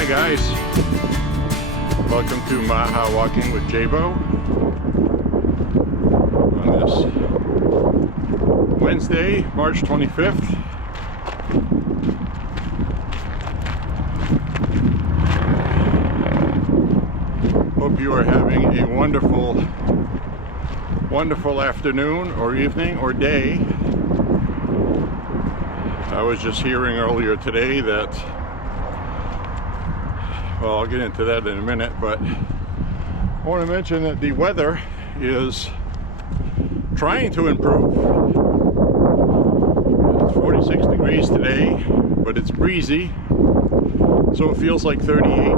Hi guys, welcome to MAHA Walking with J.Beau on this Wednesday, March 25th. Hope you are having a wonderful afternoon or evening or day. I was just hearing earlier today that, well, I'll get into that in a minute, but I want to mention that the weather is trying to improve. It's 46 degrees today, but it's breezy, so it feels like 38.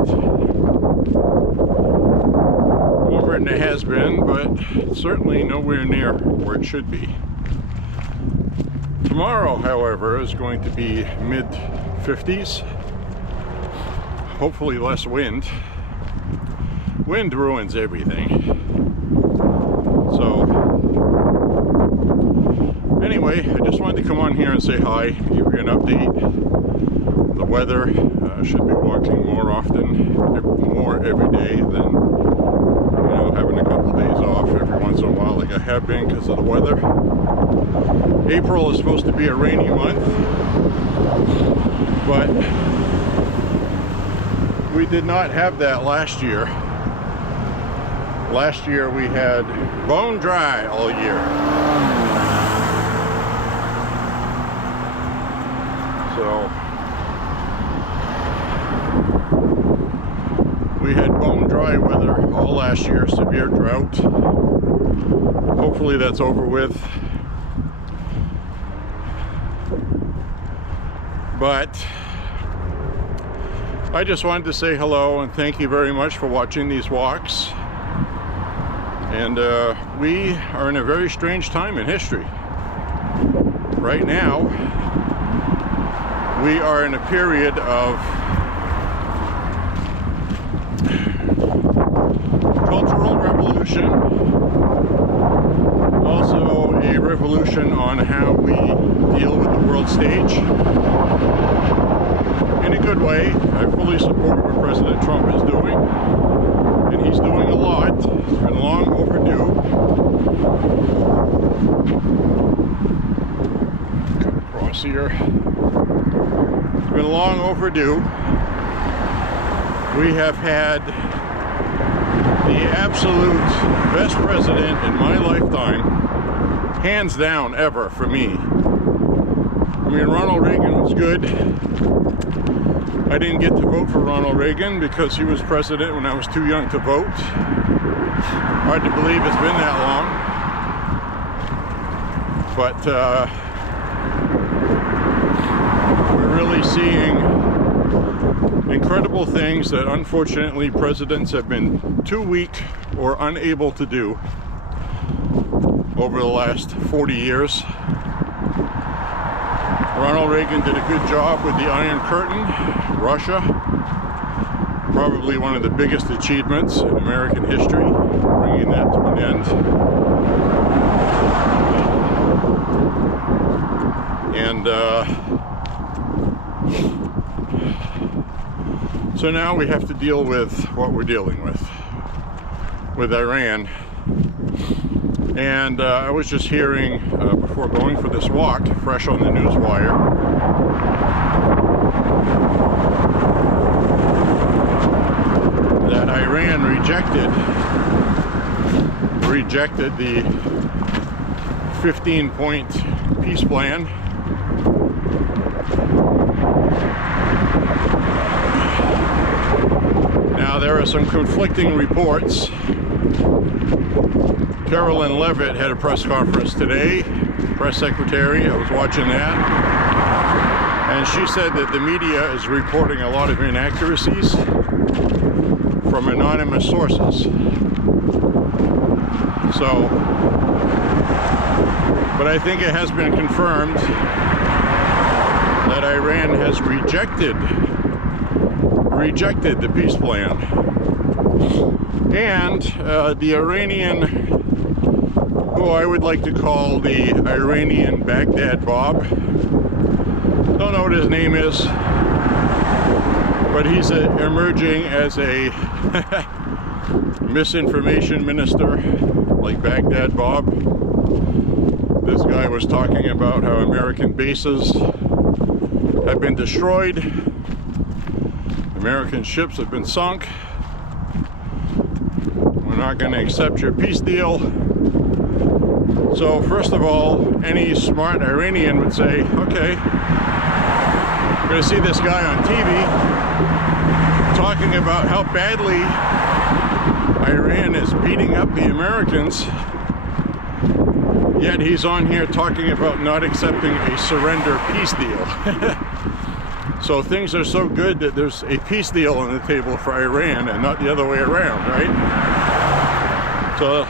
Warmer than it has been, but certainly nowhere near where it should be. Tomorrow, however, is going to be mid-50s. Hopefully less wind. Wind ruins everything. So, anyway, I just wanted to come on here and say hi, give you an update. The weather should be walking more often, more every day than, you know, having a couple days off every once in a while like I have been because of the weather. April is supposed to be a rainy month, but we did not have that last year. Last year we had bone dry all year. So we had bone dry weather all last year, severe drought. Hopefully that's over with. But I just wanted to say hello and thank you very much for watching these walks. And we are in a very strange time in history. Right now, we are in a period of cultural revolution, also a revolution on how we deal with the world stage. In a good way. I fully support what President Trump is doing, and he's doing a lot. It's been long overdue. Come across here. It's been long overdue. We have had the absolute best president in my lifetime, hands down, ever, for me. I mean, Ronald Reagan was good. I didn't get to vote for Ronald Reagan because he was president when I was too young to vote. Hard to believe it's been that long. But we're really seeing incredible things that unfortunately presidents have been too weak or unable to do over the last 40 years. Ronald Reagan did a good job with the Iron Curtain, Russia, probably one of the biggest achievements in American history, bringing that to an end. And so now we have to deal with what we're dealing with Iran. And I was just hearing before going for this walk, fresh on the news wire, that Iran rejected the 15-point peace plan. Now there are some conflicting reports. Carolyn Levitt had a press conference today, press secretary. I was watching that, and she said that the media is reporting a lot of inaccuracies from anonymous sources. So, but I think it has been confirmed that Iran has rejected the peace plan, and the Iranian, who I would like to call the Iranian Baghdad Bob, don't know what his name is, but he's emerging as a misinformation minister, like Baghdad Bob. This guy was talking about how American bases have been destroyed, American ships have been sunk, we're not going to accept your peace deal. So first of all, any smart Iranian would say, okay, we're going to see this guy on TV talking about how badly Iran is beating up the Americans, yet he's on here talking about not accepting a surrender peace deal. So things are so good that there's a peace deal on the table for Iran and not the other way around, right? So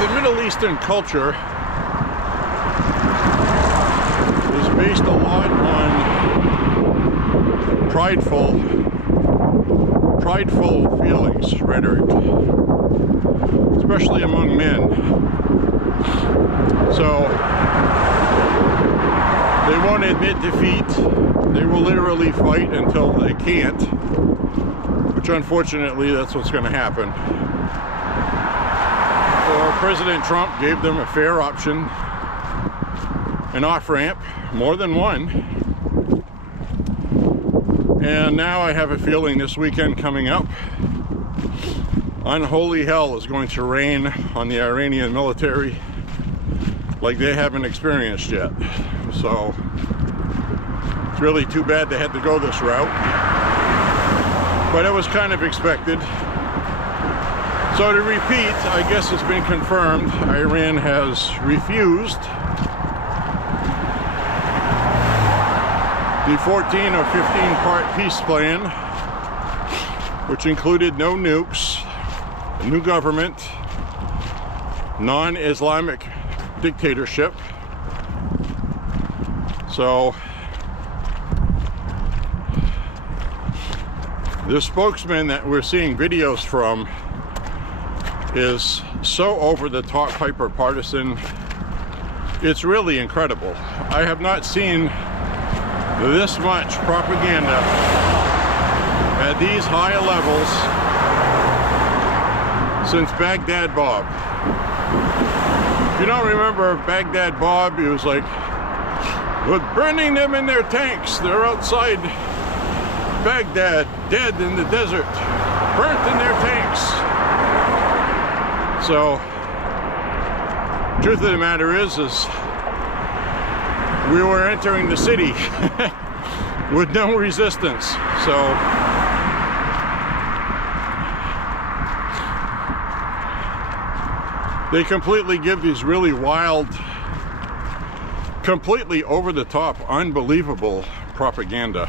the Middle Eastern culture is based a lot on prideful feelings, rhetoric, especially among men. So they won't admit defeat. They will literally fight until they can't, which unfortunately that's what's going to happen. So President Trump gave them a fair option, an off-ramp, more than one. And now I have a feeling this weekend coming up, unholy hell is going to rain on the Iranian military like they haven't experienced yet. So it's really too bad they had to go this route, but it was kind of expected. So to repeat, I guess it's been confirmed, Iran has refused the 14 or 15-part peace plan, which included no nukes, a new government, non-Islamic dictatorship. So the spokesman that we're seeing videos from is so over-the-top hyper-partisan. It's really incredible. I have not seen this much propaganda at these high levels since Baghdad Bob. If you don't remember Baghdad Bob, he was like, we're burning them in their tanks. They're outside Baghdad, dead in the desert, burnt in their tanks. So, truth of the matter is we were entering the city with no resistance. So they completely give these really wild, completely over-the-top, unbelievable propaganda.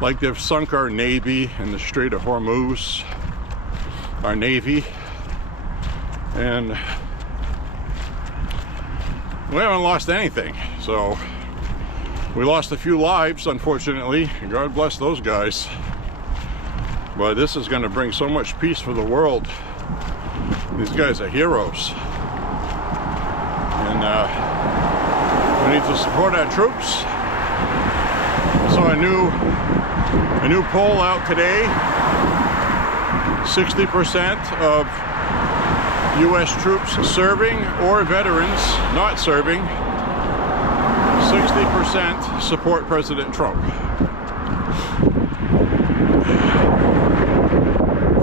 Like they've sunk our Navy in the Strait of Hormuz, our Navy, and we haven't lost anything. So we lost a few lives, unfortunately. God bless those guys. But this is going to bring so much peace for the world. These guys are heroes. And we need to support our troops. I saw a new poll out today. 60% of U.S. troops serving or veterans not serving, 60% support President Trump.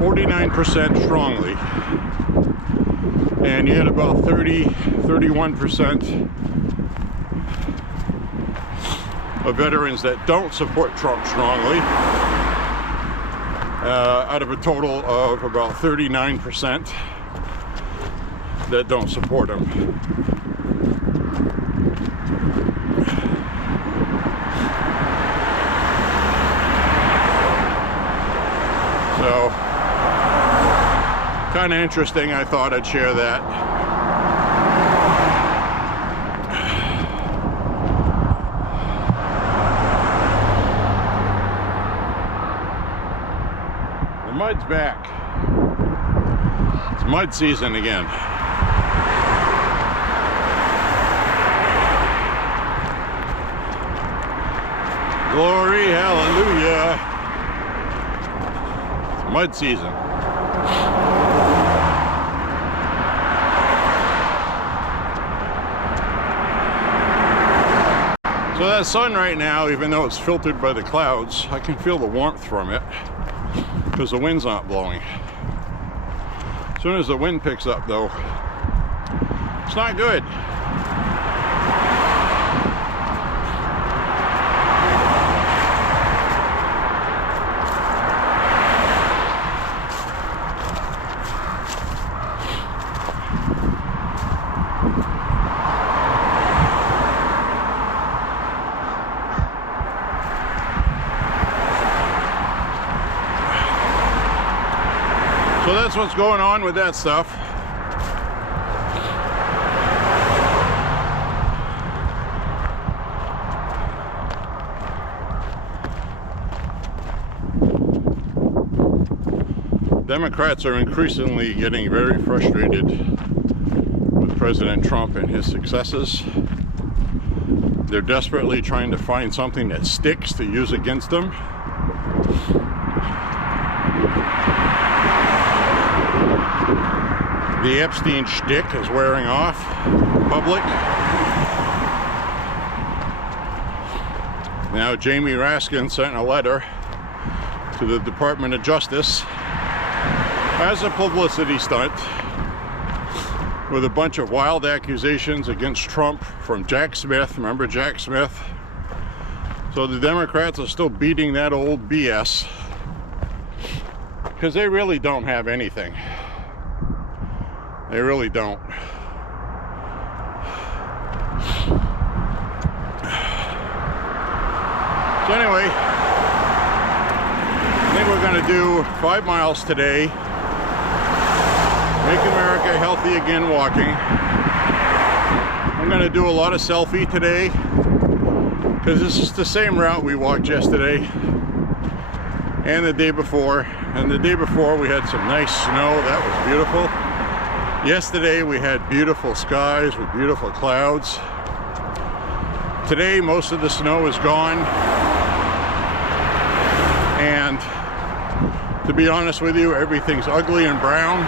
49% strongly. And you had about 31% of veterans that don't support Trump strongly, out of a total of about 39% that don't support him. So, kind of interesting. I thought I'd share that. The mud's back. It's mud season again. Glory, hallelujah. It's mud season. So that sun right now, even though it's filtered by the clouds, I can feel the warmth from it because the wind's not blowing. As soon as the wind picks up though, it's not good. So that's what's going on with that stuff. Democrats are increasingly getting very frustrated with President Trump and his successes. They're desperately trying to find something that sticks to use against them. The Epstein shtick is wearing off in public. Now Jamie Raskin sent a letter to the Department of Justice as a publicity stunt with a bunch of wild accusations against Trump from Jack Smith. Remember Jack Smith? So the Democrats are still beating that old BS because they really don't have anything. They really don't. So anyway, I think we're going to do 5 miles today. Make America healthy again walking. I'm going to do a lot of selfie today because this is the same route we walked yesterday and the day before. And the day before we had some nice snow. That was beautiful. Yesterday we had beautiful skies with beautiful clouds. Today most of the snow is gone. And to be honest with you, everything's ugly and brown.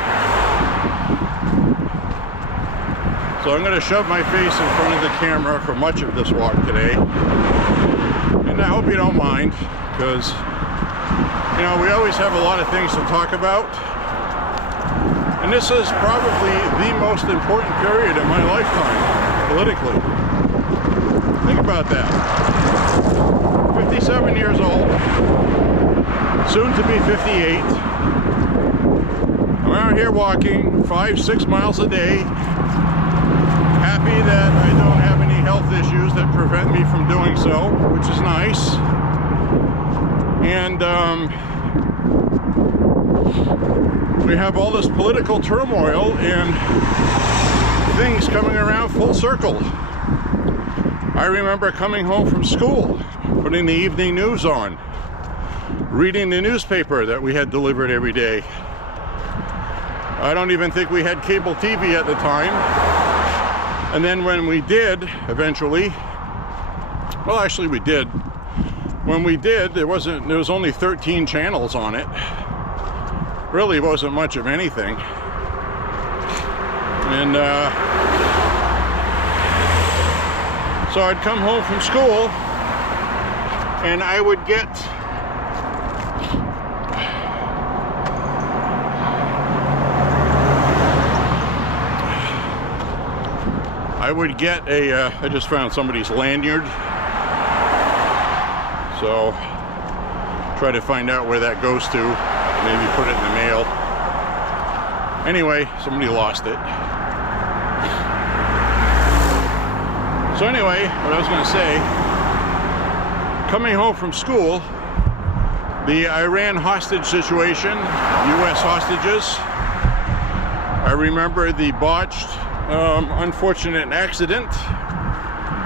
So I'm going to shove my face in front of the camera for much of this walk today. And I hope you don't mind, because, you know, we always have a lot of things to talk about. And this is probably the most important period in my lifetime, politically. Think about that. 57 years old, soon to be 58. I'm out here walking 5-6 miles a day. Happy that I don't have any health issues that prevent me from doing so, which is nice. And we have all this political turmoil and things coming around full circle. I remember coming home from school, putting the evening news on, reading the newspaper that we had delivered every day. I don't even think we had cable TV at the time. And then when we did, eventually, well, actually we did. When we did, there was only 13 channels on it. Really wasn't much of anything. And so I'd come home from school and I would get I just found somebody's lanyard. So try to find out where that goes to. Maybe put it in the mail. Anyway, somebody lost it. So anyway, what I was going to say, coming home from school, the Iran hostage situation, U.S. hostages, I remember the botched, unfortunate accident,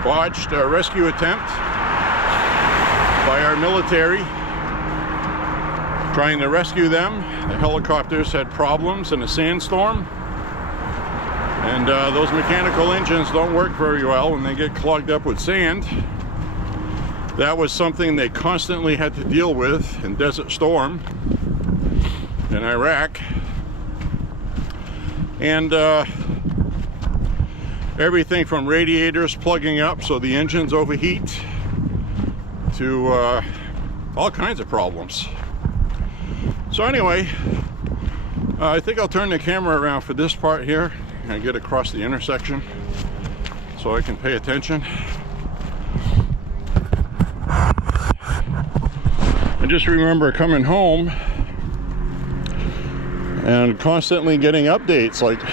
botched rescue attempt by our military trying to rescue them. The helicopters had problems in a sandstorm, and those mechanical engines don't work very well when they get clogged up with sand. That was something they constantly had to deal with in Desert Storm in Iraq. And everything from radiators plugging up so the engines overheat to all kinds of problems. So anyway, I think I'll turn the camera around for this part here and get across the intersection so I can pay attention. I just remember coming home and constantly getting updates like,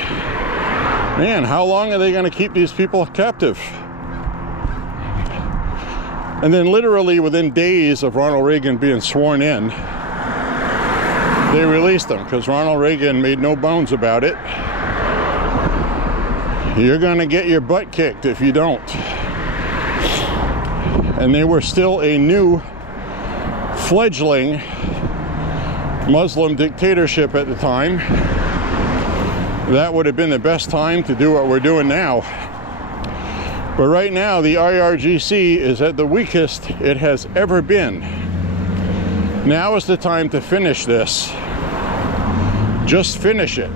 man, how long are they going to keep these people captive? And then literally within days of Ronald Reagan being sworn in, they released them because Ronald Reagan made no bones about it. You're going to get your butt kicked if you don't. And they were still a new fledgling Muslim dictatorship at the time. That would have been the best time to do what we're doing now. But right now, the IRGC is at the weakest it has ever been. Now is the time to finish this. Just finish it.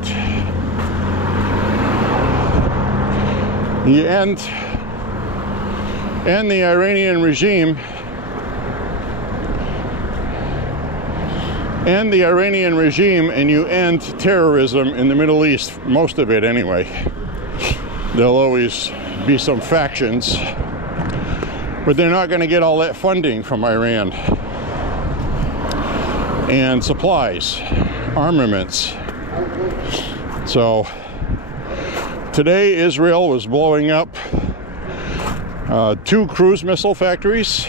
You end the Iranian regime. End the Iranian regime and you end terrorism in the Middle East, most of it anyway. There'll always be some factions, but they're not going to get all that funding from Iran and supplies, armaments. So today Israel was blowing up 2 cruise missile factories,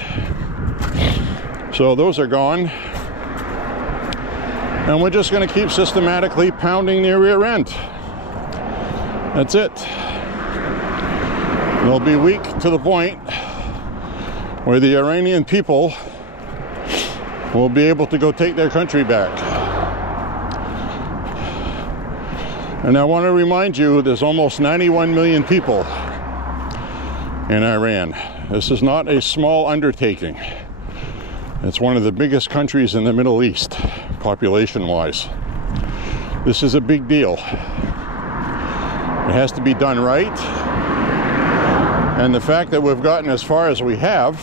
so those are gone. And we're just going to keep systematically pounding their rear end. That's it. They'll be weak to the point where the Iranian people will be able to go take their country back. And I want to remind you, there's almost 91 million people in Iran. This is not a small undertaking. It's one of the biggest countries in the Middle East, population-wise. This is a big deal. It has to be done right. And the fact that we've gotten as far as we have,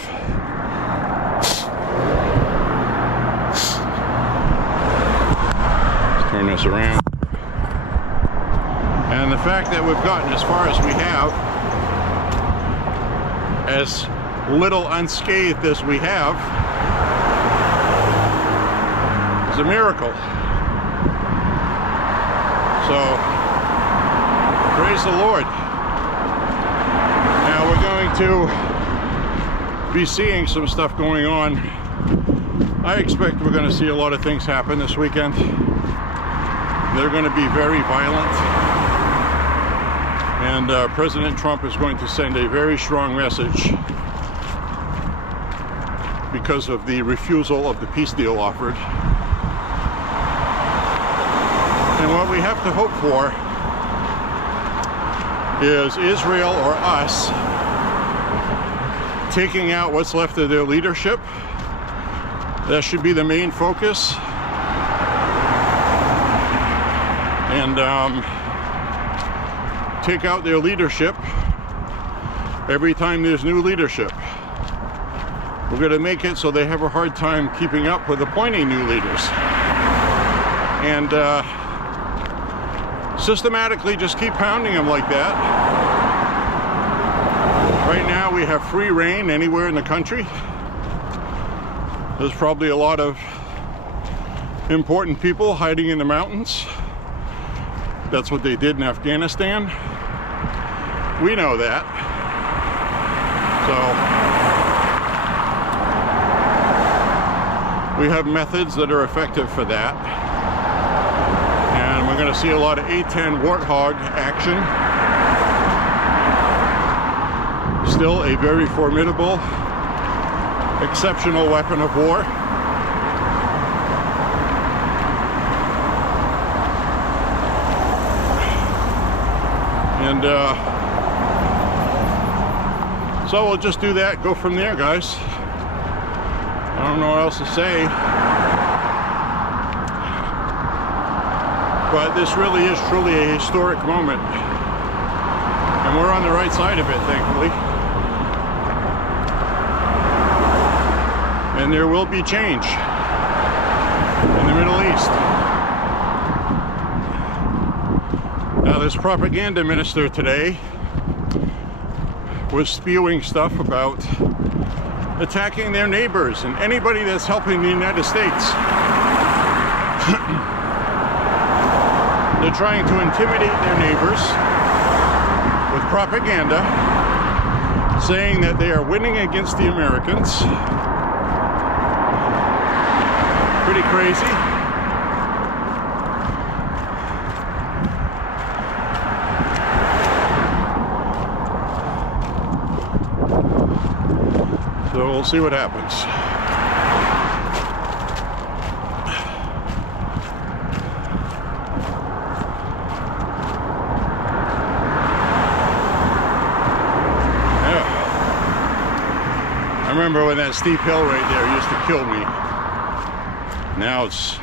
let's turn this around. And the fact that we've gotten as far as we have, as little unscathed as we have, is a miracle. So, praise the Lord. Now we're going to be seeing some stuff going on. I expect we're going to see a lot of things happen this weekend. They're going to be very violent. And President Trump is going to send a very strong message because of the refusal of the peace deal offered. And what we have to hope for is Israel or us taking out what's left of their leadership. That should be the main focus. And take out their leadership every time there's new leadership. We're going to make it so they have a hard time keeping up with appointing new leaders. And systematically just keep pounding them like that. Right now we have free reign anywhere in the country. There's probably a lot of important people hiding in the mountains. That's what they did in Afghanistan. We know that. So we have methods that are effective for that. And we're going to see a lot of A-10 Warthog action. Still a very formidable, exceptional weapon of war. And so we'll just do that, go from there, guys. I don't know what else to say. But this really is truly a historic moment. And we're on the right side of it, thankfully. And there will be change in the Middle East. Now, this propaganda minister today was spewing stuff about attacking their neighbors and anybody that's helping the United States. They're trying to intimidate their neighbors with propaganda, saying that they are winning against the Americans. Pretty crazy. So we'll see what happens. I remember when that steep hill right there used to kill me. Now it's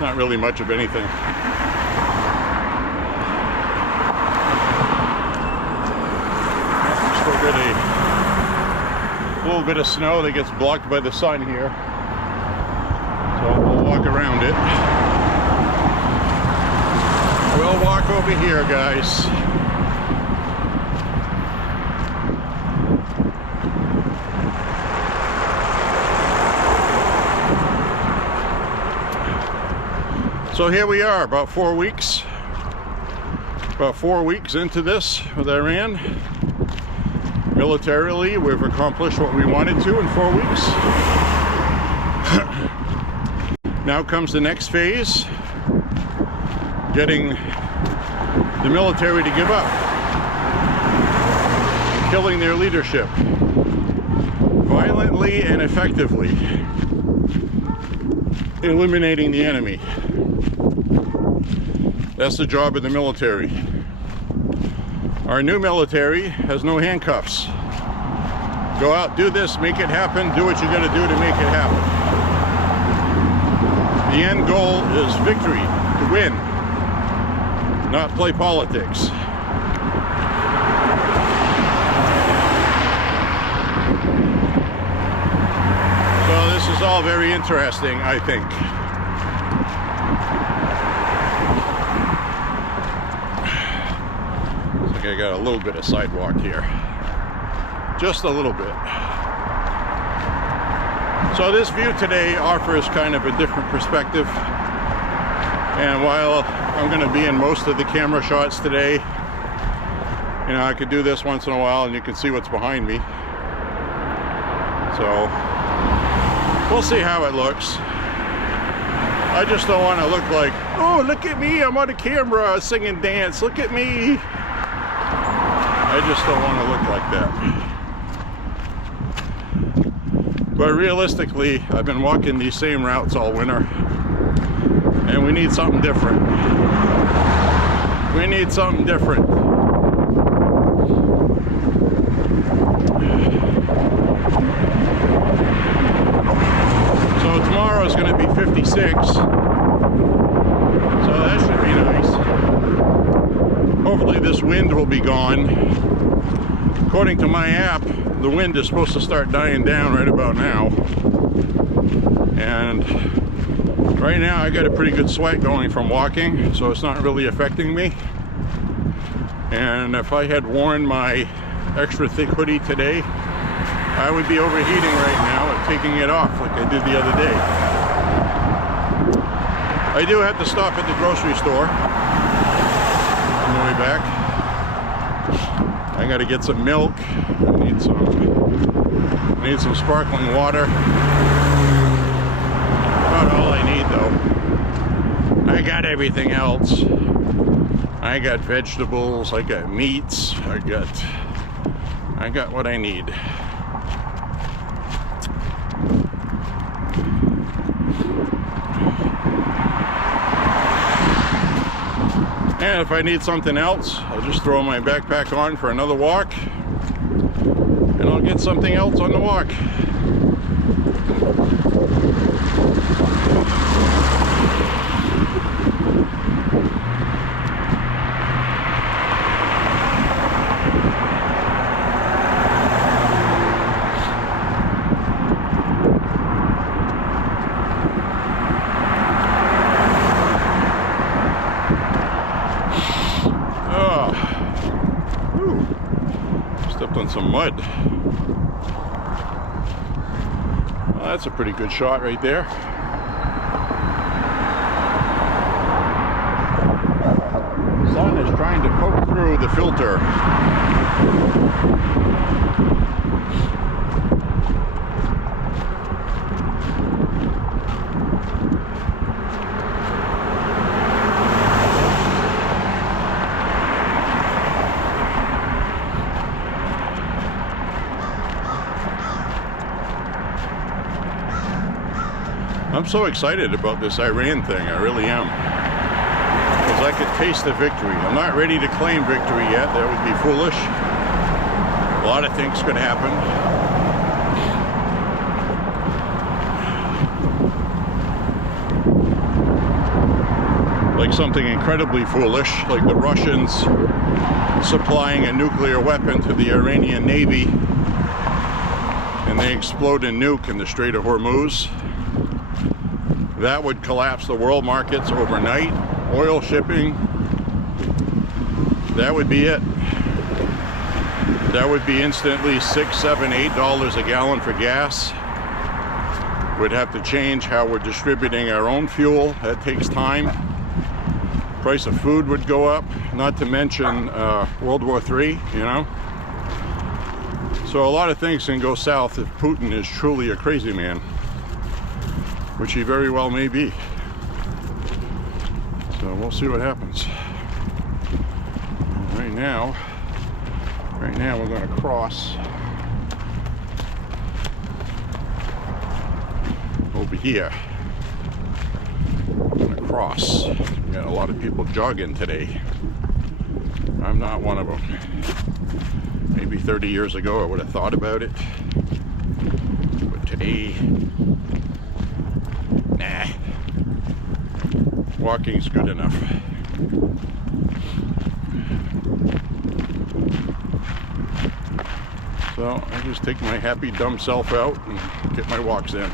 not really much of anything. Still got a little bit of snow that gets blocked by the sun here. So we'll walk around it. We'll walk over here, guys. So here we are, about 4 weeks into this with Iran. Militarily, we've accomplished what we wanted to in 4 weeks. Now comes the next phase, getting the military to give up, killing their leadership, violently and effectively, eliminating the enemy. That's the job of the military. Our new military has no handcuffs. Go out, do this, make it happen, do what you gotta do to make it happen. The end goal is victory, to win, not play politics. So this is all very interesting, I think. I got a little bit of sidewalk here, just a little bit. So this view today offers kind of a different perspective, and while I'm going to be in most of the camera shots today, you know, I could do this once in a while and you can see what's behind me. So we'll see how it looks. I just don't want to look like, oh, look at me, I'm on a camera, sing and dance, look at me. I just don't want to look like that. But realistically, I've been walking these same routes all winter, and we need something different. We need something different. So tomorrow is going to be 56, so that should be nice. Hopefully this wind will be gone. According to my app, the wind is supposed to start dying down right about now. And right now I got a pretty good sweat going from walking, so it's not really affecting me. And if I had worn my extra thick hoodie today, I would be overheating right now and taking it off like I did the other day. I do have to stop at the grocery store on the way back. I gotta get some milk. I need some sparkling water. About all I need though. I got everything else. I got vegetables, I got meats, I got what I need. And if I need something else, I'll just throw my backpack on for another walk, and I'll get something else on the walk. Stepped on some mud. Well, that's a pretty good shot right there. The sun is trying to poke through the filter. I'm so excited about this Iran thing, I really am. Because I could taste the victory. I'm not ready to claim victory yet, that would be foolish. A lot of things could happen. Like something incredibly foolish, like the Russians supplying a nuclear weapon to the Iranian Navy and they explode a nuke in the Strait of Hormuz. That would collapse the world markets overnight. Oil shipping, that would be it. That would be instantly $6, $7, $8 a gallon for gas. We'd have to change how we're distributing our own fuel. That takes time. Price of food would go up, not to mention World War III, you know. So a lot of things can go south if Putin is truly a crazy man, which he very well may be. So we'll see what happens. Right now we're going to cross over here. We're going to cross. We got a lot of people jogging today. I'm not one of them. Maybe 30 years ago I would have thought about it, but today, nah. Walking's good enough. So I just take my happy dumb self out and get my walks in.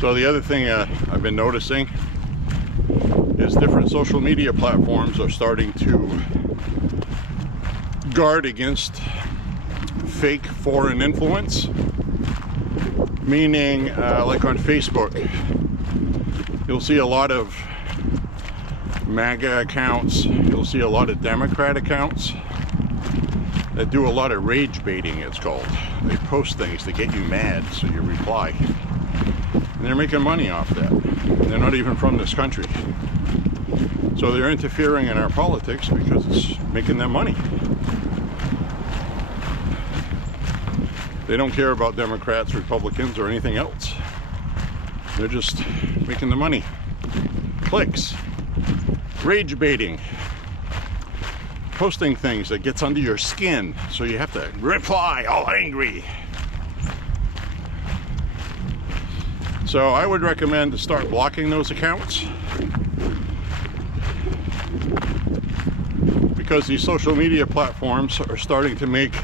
So the other thing I've been noticing is different social media platforms are starting to guard against fake foreign influence. Meaning, like on Facebook, you'll see a lot of MAGA accounts, you'll see a lot of Democrat accounts that do a lot of rage baiting, it's called. They post things to get you mad, so you reply. And they're making money off that. They're not even from this country. So they're interfering in our politics because it's making them money. They don't care about Democrats, Republicans, or anything else. They're just making the money. Clicks. Rage baiting. Posting things that gets under your skin, so you have to reply all angry. So I would recommend to start blocking those accounts, because these social media platforms are starting to make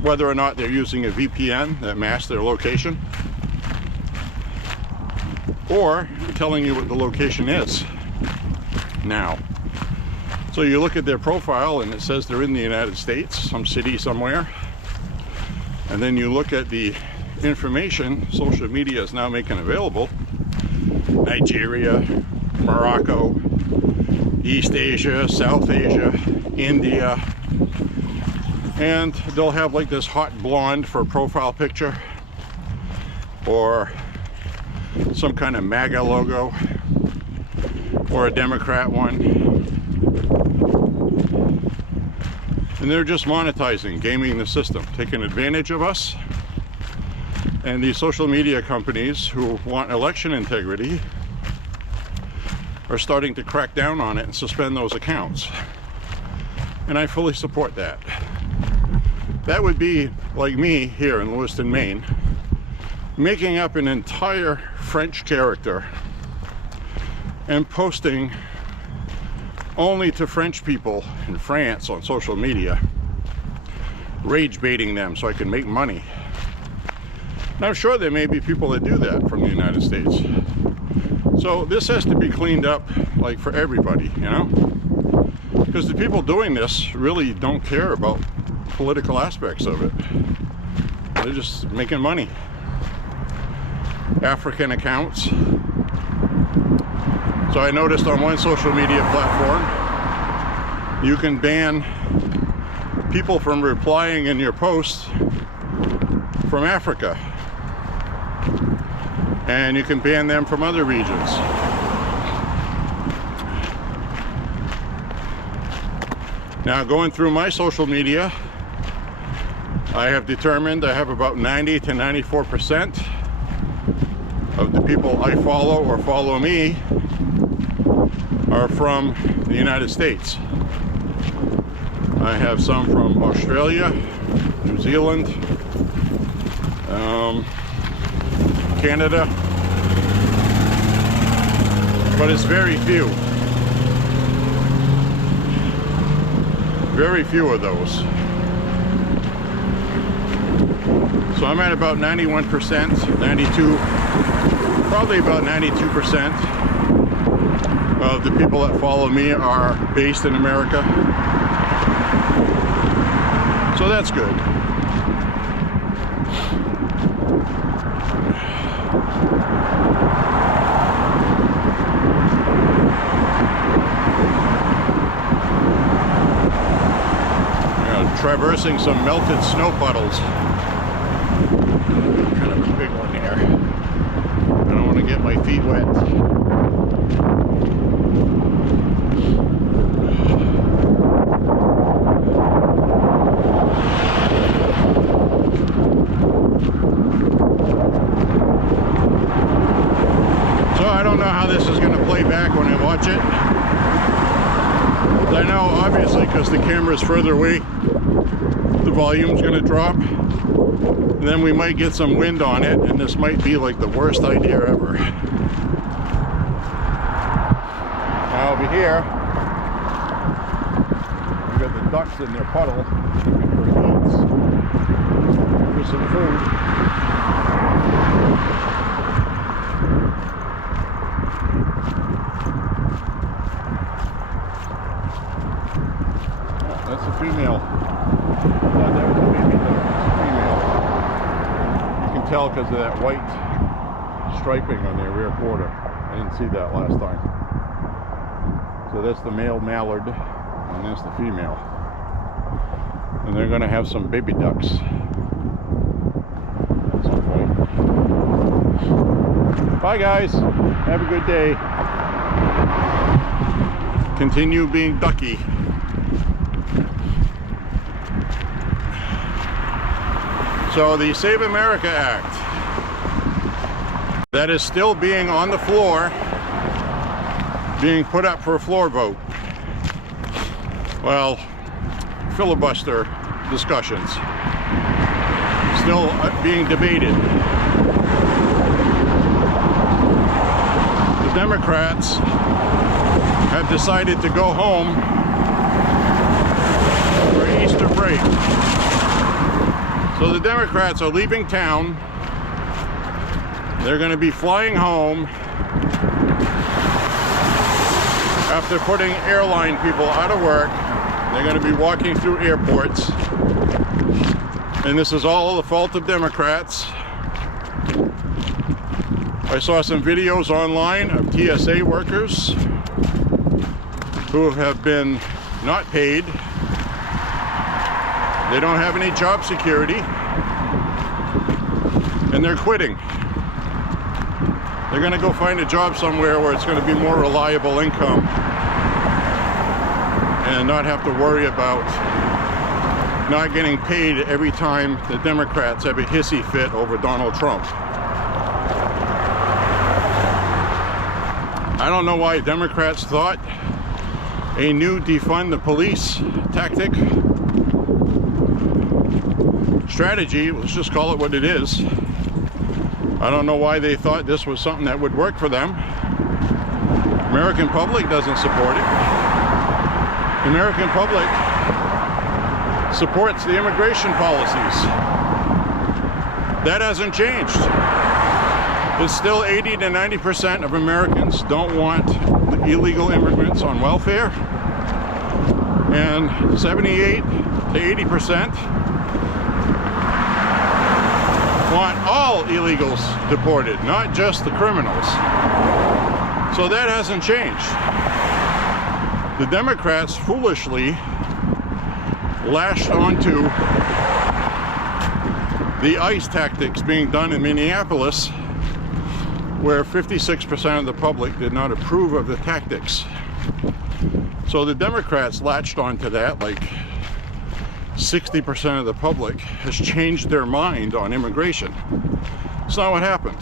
whether or not they're using a VPN that masks their location, or telling you what the location is now. So you look at their profile and it says they're in the United States, some city somewhere, and then you look at the information social media is now making available: Nigeria, Morocco, East Asia, South Asia, India, and they'll have like this hot blonde for a profile picture, or some kind of MAGA logo, or a Democrat one. And they're just monetizing, gaming the system, taking advantage of us. And these social media companies who want election integrity are starting to crack down on it and suspend those accounts. And I fully support that. That would be like me here in Lewiston, Maine, making up an entire French character and posting only to French people in France on social media, rage baiting them so I can make money. And I'm sure there may be people that do that from the United States. So this has to be cleaned up, like, for everybody, you know? Because the people doing this really don't care about political aspects of it. They're just making money. African accounts. So I noticed on one social media platform, you can ban people from replying in your posts from Africa. And you can ban them from other regions. Now, going through my social media, I have determined I have about 90 to 94% of the people I follow or follow me are from the United States. I have some from Australia, New Zealand, Canada, but it's very few. Very few of those. So I'm at about 91%, 92, probably about 92% of the people that follow me are based in America. So that's good. Traversing some melted snow puddles. Kind of a big one here. I don't want to get my feet wet. So I don't know how this is going to play back when I watch it. I know, obviously, because the camera is further away, the volume's going to drop, and then we might get some wind on it, and this might be like the worst idea ever. Now over here, we've got the ducks in their puddle looking for eats, for some food. Oh, that's a female. Tell because of that white striping on their rear quarter. I didn't see that last time. So that's the male mallard and that's the female. And they're going to have some baby ducks at some point. Bye guys. Have a good day. Continue being ducky. So the Save America Act, that is still being on the floor, being put up for a floor vote. Well, filibuster discussions, still being debated. The Democrats have decided to go home for Easter break. So the Democrats are leaving town. They're going to be flying home after putting airline people out of work. They're going to be walking through airports. And this is all the fault of Democrats. I saw some videos online of TSA workers who have been not paid. They don't have any job security, and they're quitting. They're going to go find a job somewhere where it's going to be more reliable income and not have to worry about not getting paid every time the Democrats have a hissy fit over Donald Trump. I don't know why Democrats thought a new defund the police tactic strategy, let's just call it what it is. I don't know why they thought this was something that would work for them. American public doesn't support it. The American public supports the immigration policies. That hasn't changed. It's still 80 to 90% of Americans don't want illegal immigrants on welfare, and 78 to 80% want all illegals deported, not just the criminals. So that hasn't changed. The Democrats foolishly lashed onto the ICE tactics being done in Minneapolis, where 56% of the public did not approve of the tactics. So the Democrats latched onto that, like 60% of the public has changed their mind on immigration. It's not what happened.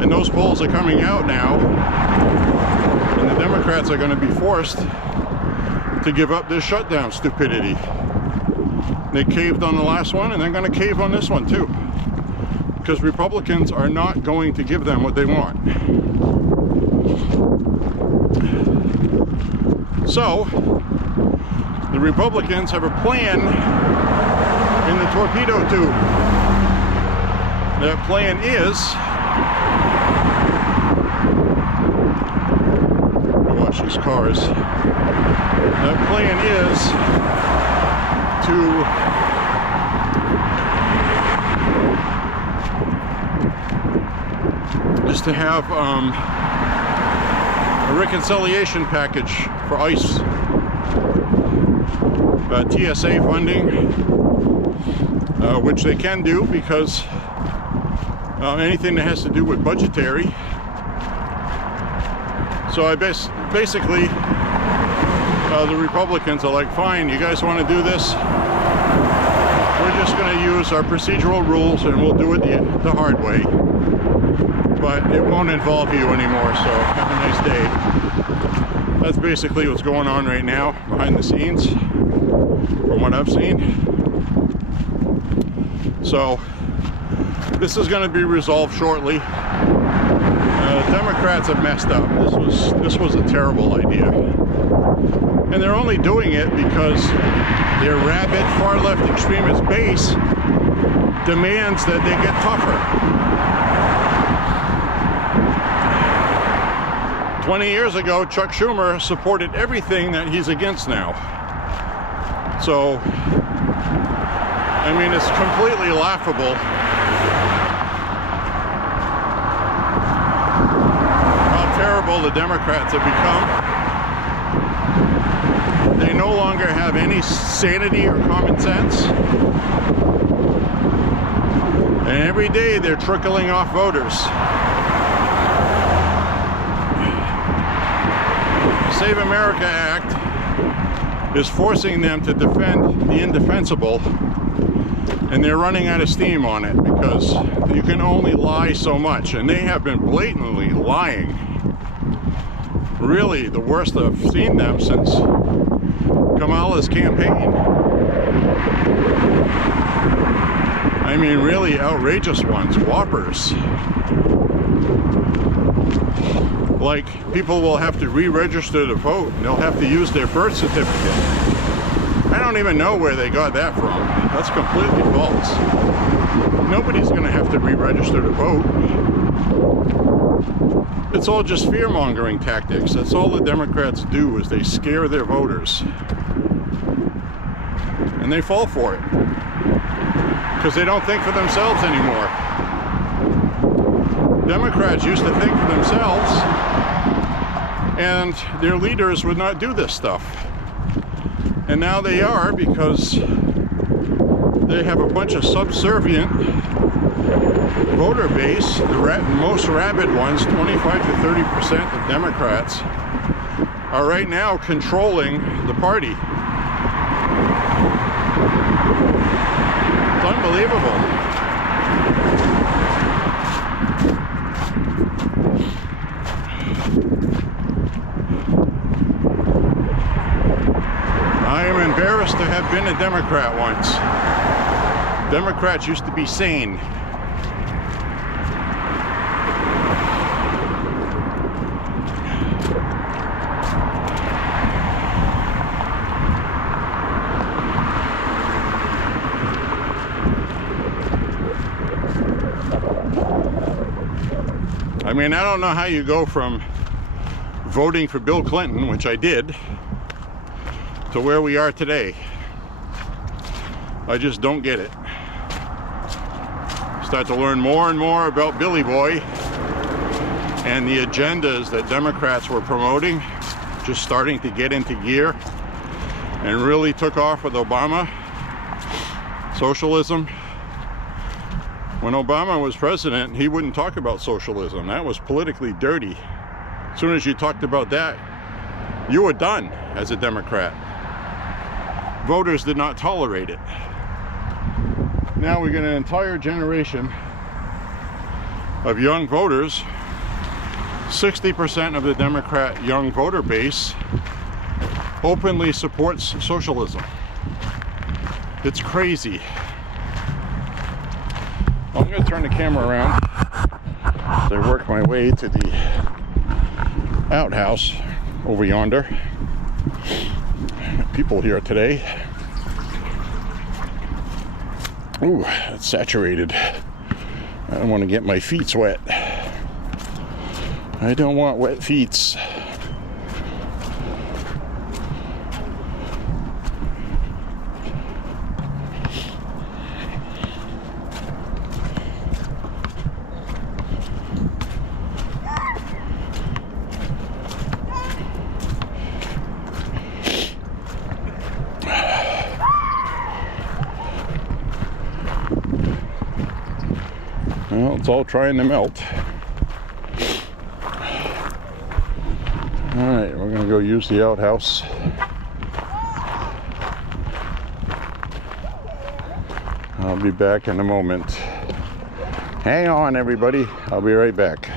And those polls are coming out now, and the Democrats are going to be forced to give up this shutdown stupidity. They caved on the last one, and they're going to cave on this one too, because Republicans are not going to give them what they want. So the Republicans have a plan in the torpedo tube. That plan is, watch these cars. That plan is to have a reconciliation package for ICE, TSA funding, which they can do because anything that has to do with budgetary. So I basically, the Republicans are like, fine, you guys want to do this? We're just going to use our procedural rules and we'll do it the hard way. But it won't involve you anymore, so have a nice day. That's basically what's going on right now behind the scenes, from what I've seen. So this is going to be resolved shortly. Democrats have messed up. This was a terrible idea, and they're only doing it because their rabid far-left extremist base demands that they get tougher. 20 years ago, Chuck Schumer supported everything that he's against now. So, I mean, it's completely laughable how terrible the Democrats have become. They no longer have any sanity or common sense. And every day they're trickling off voters. Save America Act is forcing them to defend the indefensible, and they're running out of steam on it because you can only lie so much, and they have been blatantly lying. Really the worst I've seen them since Kamala's campaign. I mean, really outrageous ones, whoppers. Like, people will have to re-register to vote, and they'll have to use their birth certificate. I don't even know where they got that from. That's completely false. Nobody's going to have to re-register to vote. It's all just fear-mongering tactics. That's all the Democrats do, is they scare their voters. And they fall for it. Because they don't think for themselves anymore. Democrats used to think for themselves, and their leaders would not do this stuff. And now they are, because they have a bunch of subservient voter base. The most rabid ones, 25 to 30% of Democrats, are right now controlling the party. unbelievable. I am embarrassed to have been a Democrat once. Democrats used to be sane. I mean, I don't know how you go from voting for Bill Clinton, which I did, to where we are today. I just don't get it. Start to learn more and more about Billy Boy and the agendas that Democrats were promoting, just starting to get into gear, and really took off with Obama. Socialism. When Obama was president, he wouldn't talk about socialism. That was politically dirty. As soon as you talked about that, you were done as a Democrat. Voters did not tolerate it. Now we get an entire generation of young voters. 60% of the Democrat young voter base openly supports socialism. It's crazy. I'm going to turn the camera around as I work my way to the outhouse over yonder. People here today. Ooh, it's saturated. I don't want to get my feet wet. I don't want wet feet. Well, it's all trying to melt. Alright, we're going to go use the outhouse. I'll be back in a moment. Hang on, everybody. I'll be right back.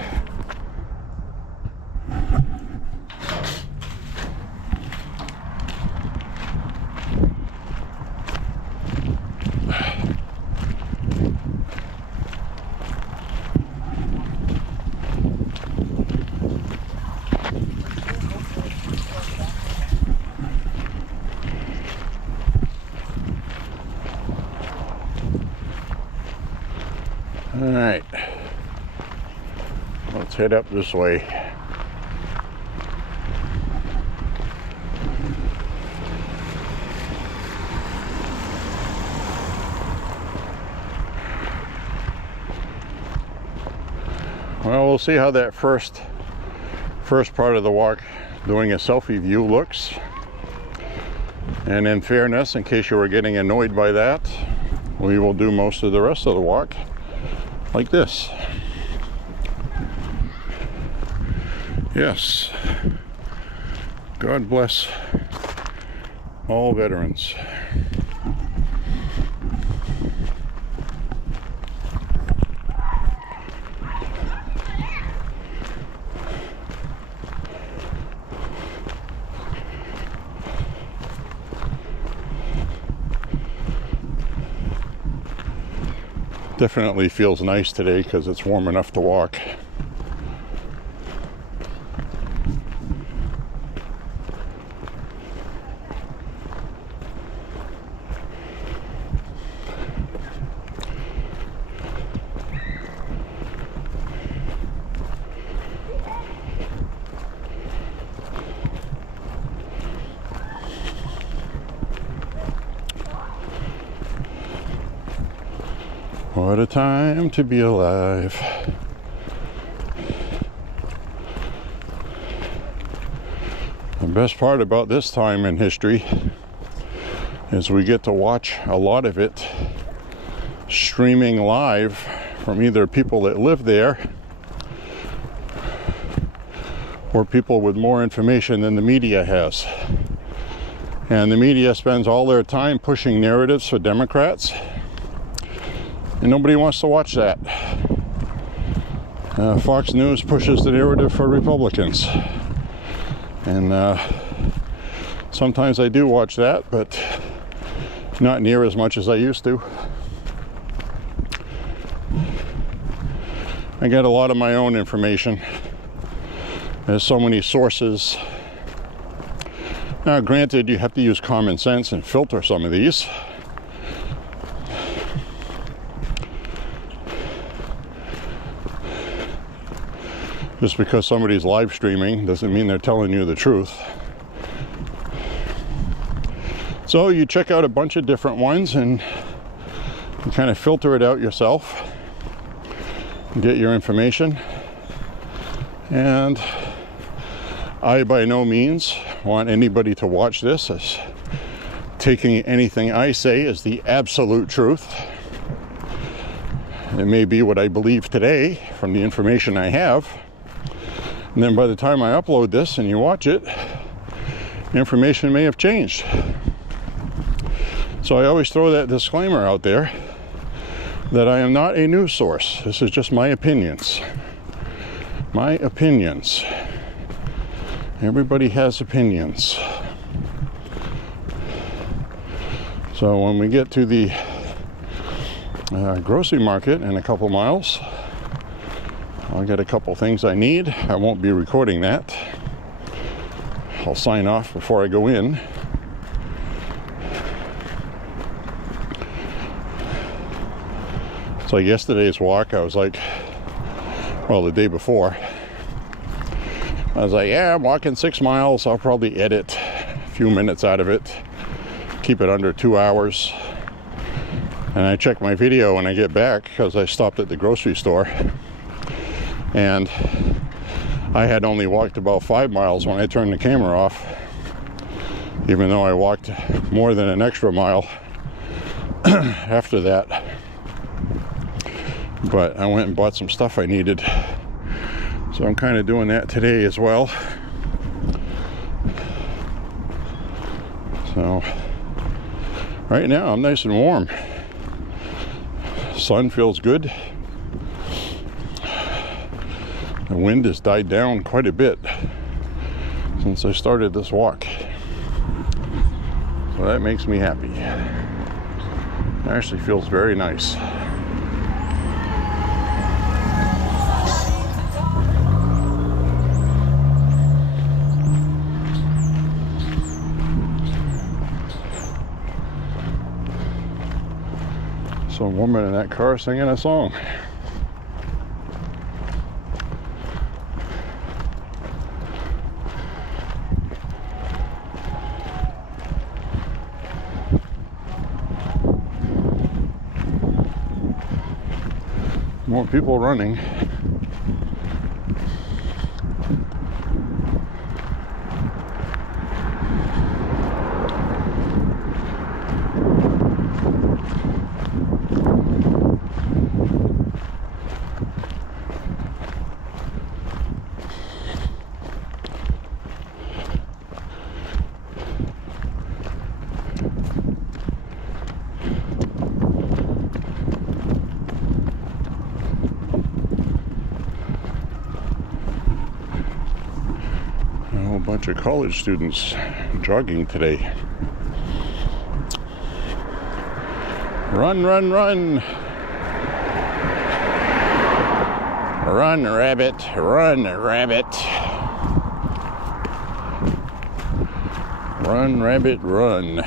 All right, let's head up this way. Well, we'll see how that first part of the walk, doing a selfie view, looks. And in fairness, in case you were getting annoyed by that, we will do most of the rest of the walk like this. Yes. God bless all veterans. Definitely feels nice today because it's warm enough to walk. What a time to be alive. The best part about this time in history is we get to watch a lot of it streaming live from either people that live there or people with more information than the media has. And the media spends all their time pushing narratives for Democrats And nobody wants to watch that. Fox News pushes the narrative for Republicans. And sometimes I do watch that, but not near as much as I used to. I get a lot of my own information. There's so many sources. Now, granted, you have to use common sense and filter some of these. Just because somebody's live streaming doesn't mean they're telling you the truth. So you check out a bunch of different ones and you kind of filter it out yourself and get your information. And I by no means want anybody to watch this as taking anything I say as the absolute truth. It may be what I believe today from the information I have. And then by the time I upload this and you watch it, information may have changed. So I always throw that disclaimer out there that I am not a news source. This is just my opinions. My opinions. Everybody has opinions. So when we get to the grocery market in a couple miles, I'll get a couple things I need. I won't be recording that. I'll sign off before I go in. So yesterday's walk, I was like, well, the day before, I was like, yeah, I'm walking 6 miles. I'll probably edit a few minutes out of it, keep it under 2 hours. And I check my video when I get back because I stopped at the grocery store. And I had only walked about 5 miles when I turned the camera off, even though I walked more than an extra mile after that. But I went and bought some stuff I needed. So I'm kind of doing that today as well. So right now I'm nice and warm. Sun feels good. The wind has died down quite a bit since I started this walk. So that makes me happy. It actually feels very nice. Some woman in that car singing a song. More people running. Bunch of college students jogging today. Run, run, run. Run, rabbit. Run, rabbit. Run, rabbit, run.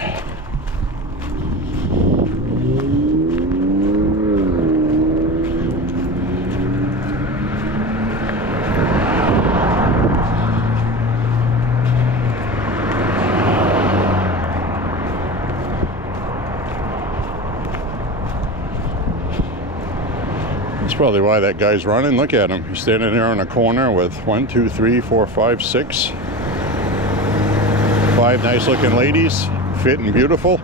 That's probably why that guy's running. Look at him. He's standing there on a corner with 1, 2, 3, 4, 5, 6. 5 nice looking ladies, fit and beautiful.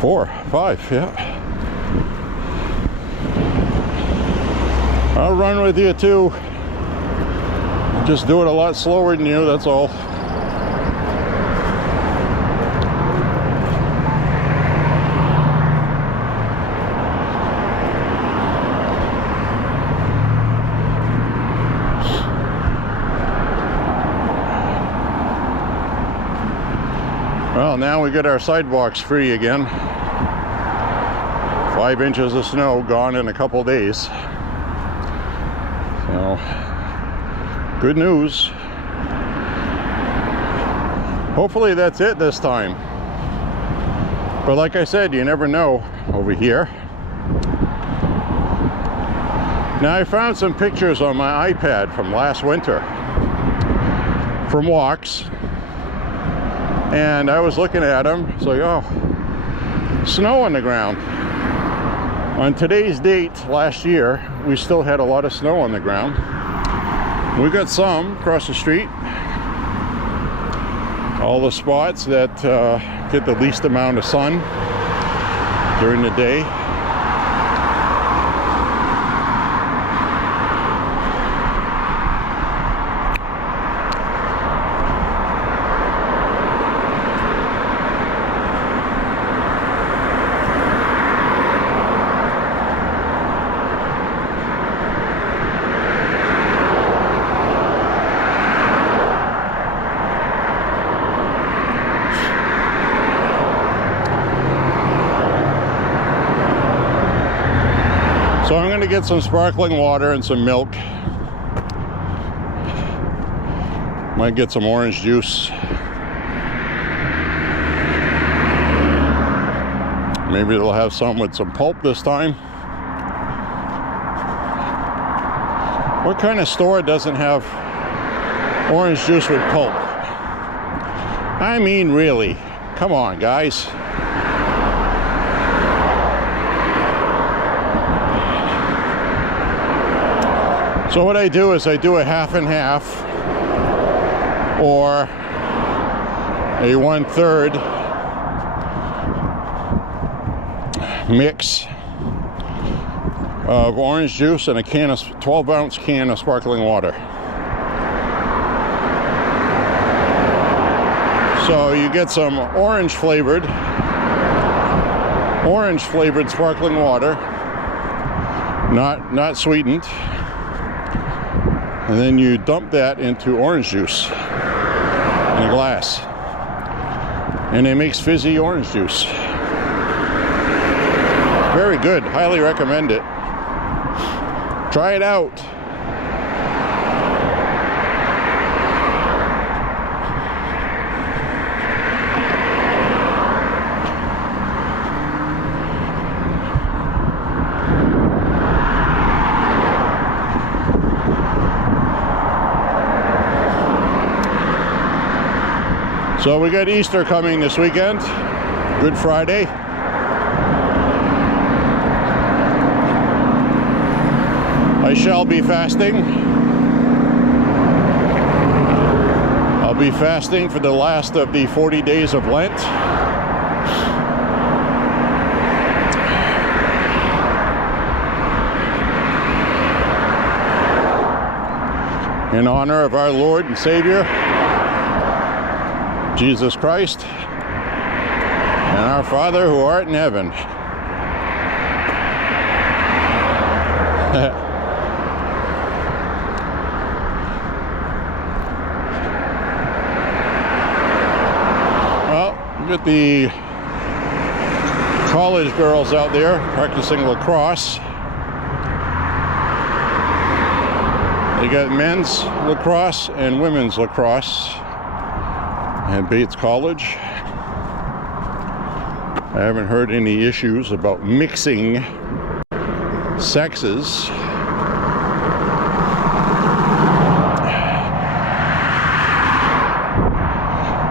4, 5, yeah. I'll run with you too. Just do it a lot slower than you, that's all. Well, now we get our sidewalks free again. 5 inches of snow gone in a couple days. So, good news. Hopefully that's it this time. But like I said, you never know over here. Now, I found some pictures on my iPad from last winter from walks, and I was looking at them. It's like, oh, snow on the ground. On today's date last year, we still had a lot of snow on the ground. We got some across the street. All the spots that get the least amount of sun during the day. So I'm going to get some sparkling water and some milk. Might get some orange juice. Maybe they'll have some with some pulp this time. What kind of store doesn't have orange juice with pulp? I mean, really. Come on, guys. So what I do is I do a half and half, or a 1/3 mix of orange juice and a 12-ounce can of sparkling water. So you get some orange flavored sparkling water, not sweetened. And then you dump that into orange juice in a glass. And it makes fizzy orange juice. Very good. Highly recommend it. Try it out. So we got Easter coming this weekend, Good Friday. I shall be fasting. I'll be fasting for the last of the 40 days of Lent. In honor of our Lord and Savior, Jesus Christ, and our Father who art in heaven. Well, we got the college girls out there practicing lacrosse. They got men's lacrosse and women's lacrosse at Bates College. I haven't heard any issues about mixing sexes.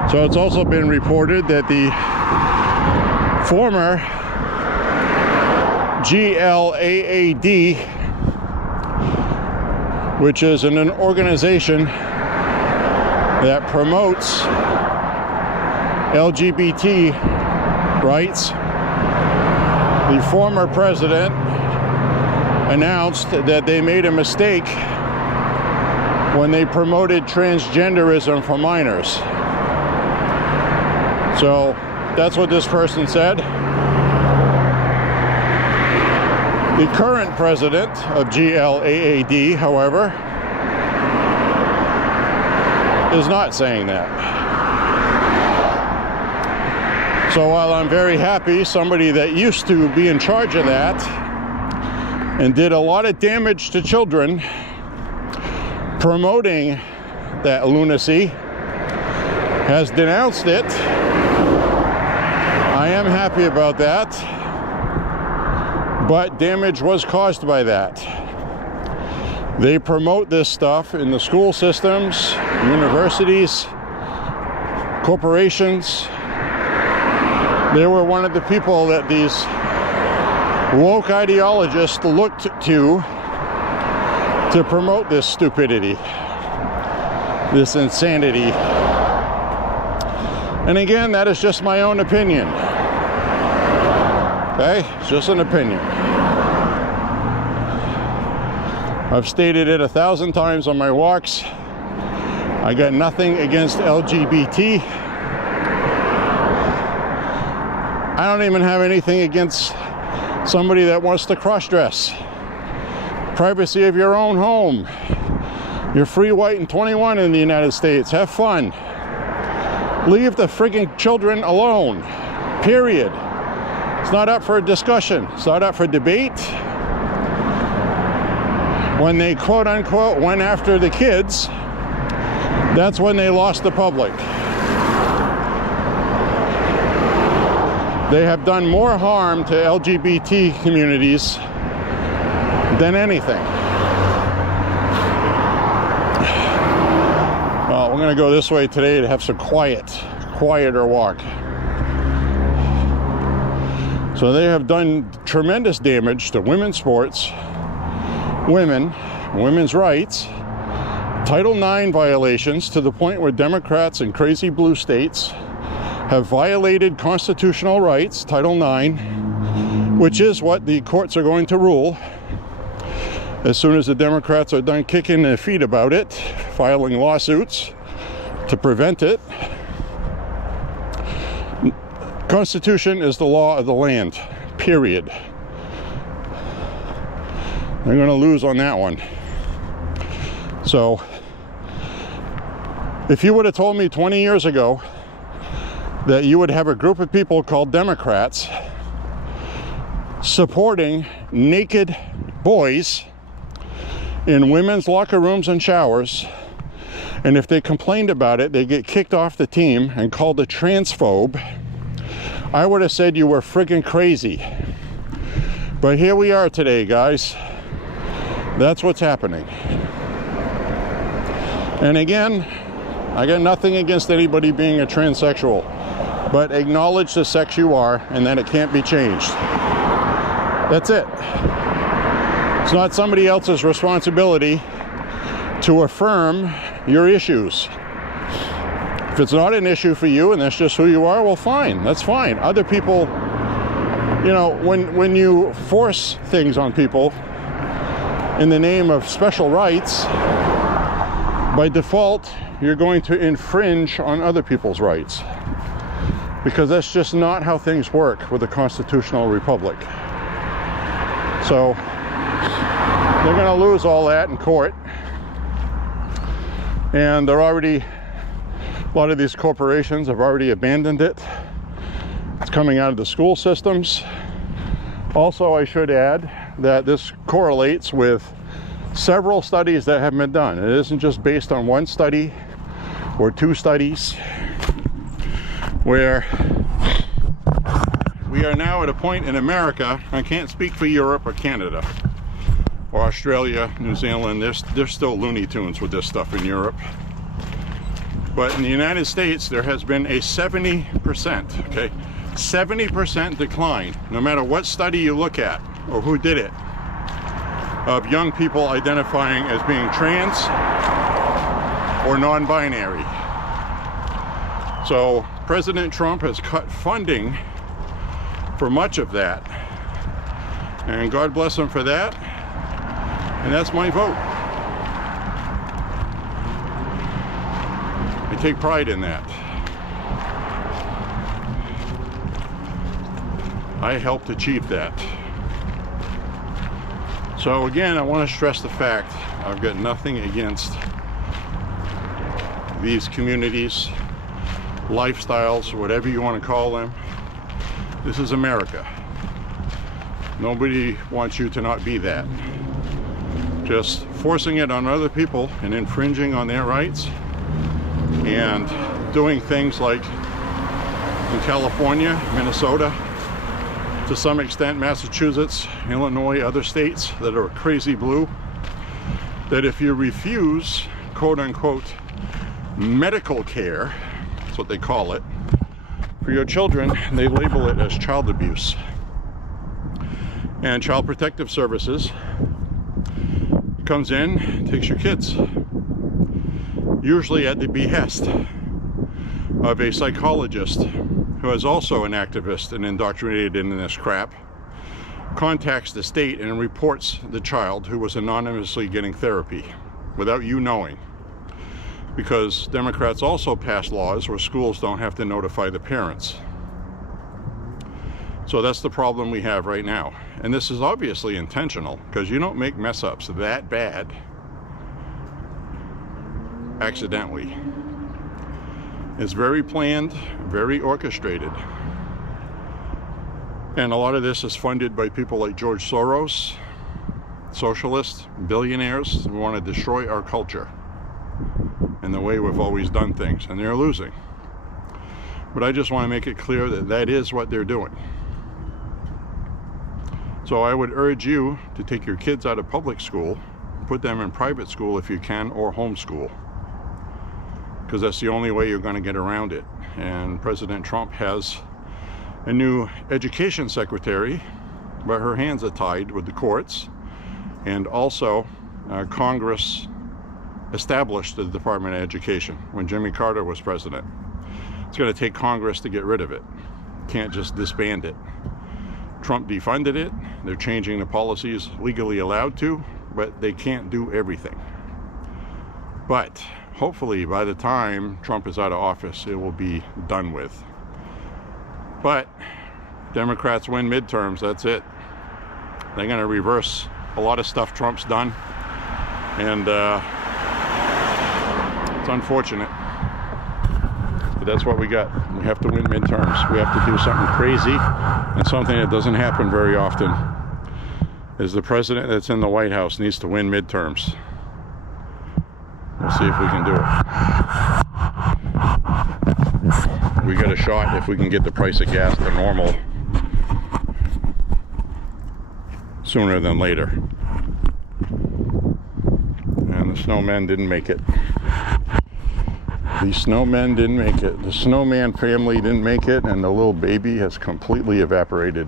So it's also been reported that the former GLAAD, which is an organization that promotes LGBT rights, the former president announced that they made a mistake when they promoted transgenderism for minors. So that's what this person said. The current president of GLAAD, however, is not saying that. So while I'm very happy somebody that used to be in charge of that and did a lot of damage to children promoting that lunacy has denounced it, I am happy about that, but damage was caused by that. They promote this stuff in the school systems, universities, corporations. They were one of the people that these woke ideologists looked to promote this stupidity, this insanity. And again, that is just my own opinion. Okay? It's just an opinion. I've stated it 1,000 times on my walks. I got nothing against LGBT. I don't even have anything against somebody that wants to cross-dress. Privacy of your own home. You're free, white, and 21 in the United States. Have fun. Leave the frigging children alone. Period. It's not up for discussion. It's not up for debate. When they quote-unquote went after the kids, that's when they lost the public. They have done more harm to LGBT communities than anything. Well, we're going to go this way today to have some quieter walk. So they have done tremendous damage to women's sports, women's rights, Title IX violations to the point where Democrats in crazy blue states have violated constitutional rights, Title IX, which is what the courts are going to rule as soon as the Democrats are done kicking their feet about it, filing lawsuits to prevent it. Constitution is the law of the land, period. They're going to lose on that one. So, if you would have told me 20 years ago that you would have a group of people called Democrats supporting naked boys in women's locker rooms and showers, and if they complained about it, they get kicked off the team and called a transphobe, I would have said you were friggin' crazy. But here we are today, guys. That's what's happening. And again, I got nothing against anybody being a transsexual, but acknowledge the sex you are and that it can't be changed. That's it. It's not somebody else's responsibility to affirm your issues. If it's not an issue for you and that's just who you are, well, fine. That's fine. Other people, you know, when you force things on people in the name of special rights, by default, you're going to infringe on other people's rights, because that's just not how things work with a constitutional republic. So they're going to lose all that in court, and they're already, a lot of these corporations have already abandoned it. It's coming out of the school systems. Also, I should add that this correlates with several studies that have been done. It isn't just based on one study or two studies, where we are now at a point in America, I can't speak for Europe or Canada or Australia, New Zealand, they're still Looney Tunes with this stuff in Europe. But in the United States, there has been a 70%, okay, 70% decline, no matter what study you look at or who did it, of young people identifying as being trans or non-binary. So President Trump has cut funding for much of that, and God bless him for that, and that's my vote. I take pride in that. I helped achieve that. So again, I want to stress the fact, I've got nothing against these communities, lifestyles, whatever you want to call them. This is America. Nobody wants you to not be that. Just forcing it on other people and infringing on their rights and doing things like in California, Minnesota, to some extent Massachusetts, Illinois, other states that are crazy blue, that if you refuse quote unquote medical care, that's what they call it, for your children, they label it as child abuse. And Child Protective Services comes in, takes your kids, usually at the behest of a psychologist who is also an activist and indoctrinated in this crap, contacts the state and reports the child who was anonymously getting therapy without you knowing. Because Democrats also pass laws where schools don't have to notify the parents. So that's the problem we have right now. And this is obviously intentional, because you don't make mess ups that bad accidentally. It's very planned, very orchestrated. And a lot of this is funded by people like George Soros, socialists, billionaires who want to destroy our culture and the way we've always done things, and they're losing. But I just want to make it clear that that is what they're doing. So I would urge you to take your kids out of public school, put them in private school if you can, or homeschool, because that's the only way you're going to get around it. And President Trump has a new education secretary, but her hands are tied with the courts, and also Congress established the Department of Education when Jimmy Carter was president. It's going to take Congress to get rid of it. Can't just disband it. Trump defunded it. They're changing the policies legally allowed to, but they can't do everything. But hopefully by the time Trump is out of office, it will be done with. But Democrats win midterms, that's it. They're going to reverse a lot of stuff Trump's done, and it's unfortunate. But that's what we got. We have to win midterms. We have to do something crazy, and something that doesn't happen very often is the president that's in the White House needs to win midterms. We'll see if we can do it. We got a shot if we can get the price of gas to normal sooner than later. And the snowmen didn't make it. The snowmen didn't make it. The snowman family didn't make it, and the little baby has completely evaporated.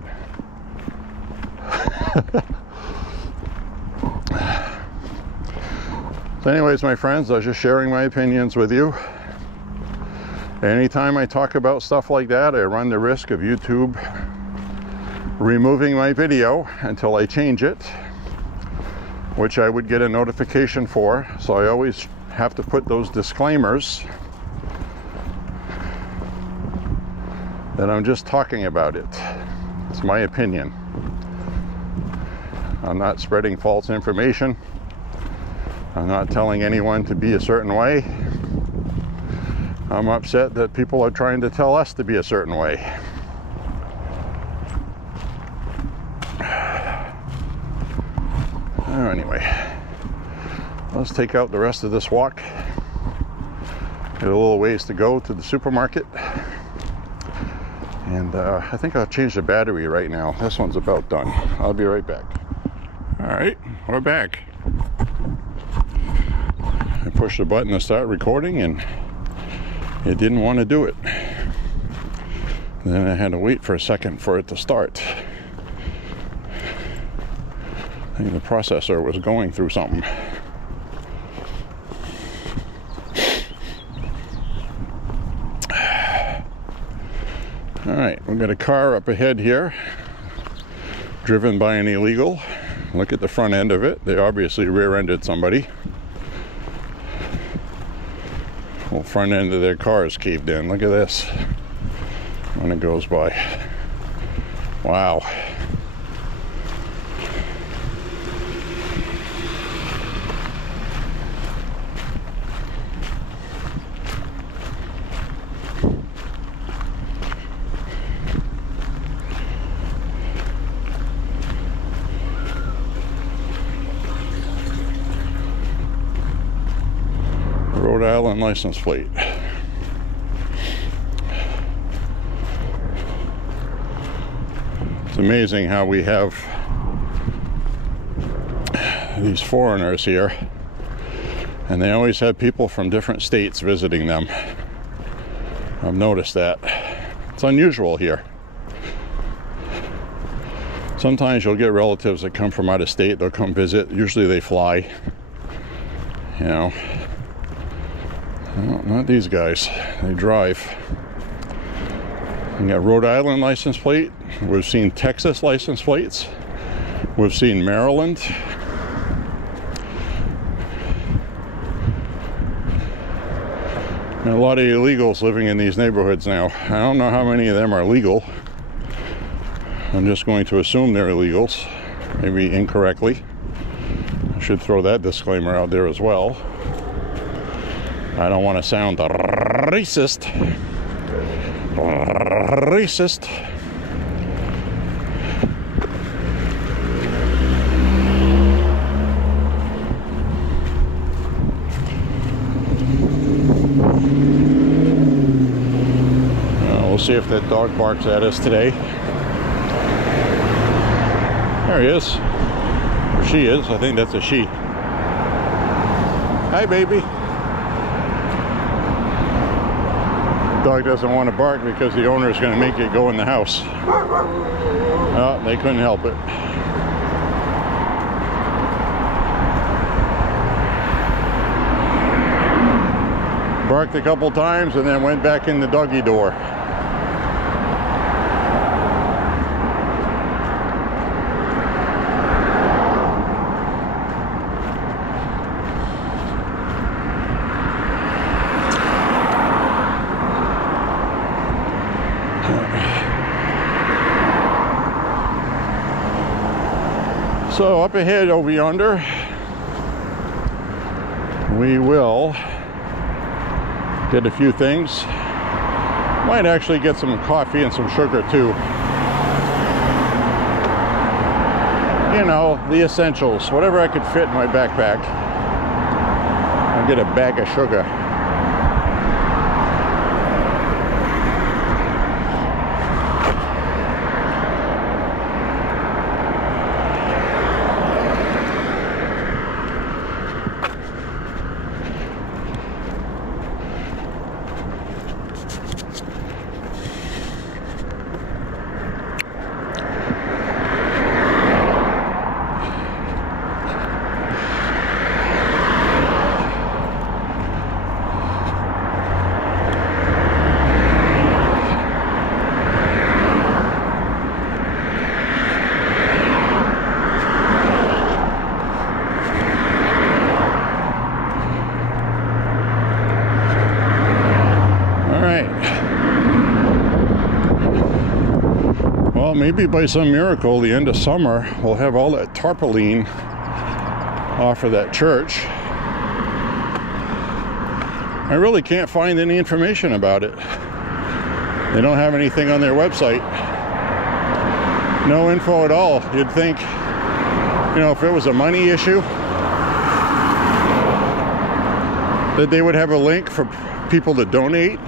So anyways, my friends, I was just sharing my opinions with you. Anytime I talk about stuff like that, I run the risk of YouTube removing my video until I change it, which I would get a notification for. So I always have to put those disclaimers that I'm just talking about it. It's my opinion. I'm not spreading false information. I'm not telling anyone to be a certain way. I'm upset that people are trying to tell us to be a certain way. Anyway, let's take out the rest of this walk. Got a little ways to go to the supermarket. And I think I'll change the battery right now. This one's about done. I'll be right back. All right, we're back. I pushed the button to start recording and it didn't want to do it. Then I had to wait for a second for it to start. I think the processor was going through something. All right, we've got a car up ahead here, driven by an illegal. Look at the front end of it. They obviously rear-ended somebody. Whole front end of their car is caved in. Look at this when it goes by. Wow. Rhode Island license plate. It's amazing how we have these foreigners here, and they always have people from different states visiting them. I've noticed that. It's unusual here. Sometimes you'll get relatives that come from out of state. They'll come visit. Usually they fly. You know. No, not these guys. They drive. We got Rhode Island license plate. We've seen Texas license plates. We've seen Maryland. And a lot of illegals living in these neighborhoods now. I don't know how many of them are legal. I'm just going to assume they're illegals, maybe incorrectly. I should throw that disclaimer out there as well. I don't want to sound racist. Racist. We'll see if that dog barks at us today. There he is. Or she is. I think that's a she. Hi, baby. Dog doesn't want to bark because the owner is going to make it go in the house. Oh, they couldn't help it. Barked a couple times and then went back in the doggy door. So up ahead over yonder, we will get a few things. Might actually get some coffee and some sugar too. You know, the essentials, whatever I could fit in my backpack. I'll get a bag of sugar. Maybe by some miracle, the end of summer, we'll have all that tarpaulin off of that church. I really can't find any information about it. They don't have anything on their website. No info at all. You'd think, you know, if it was a money issue, that they would have a link for people to donate.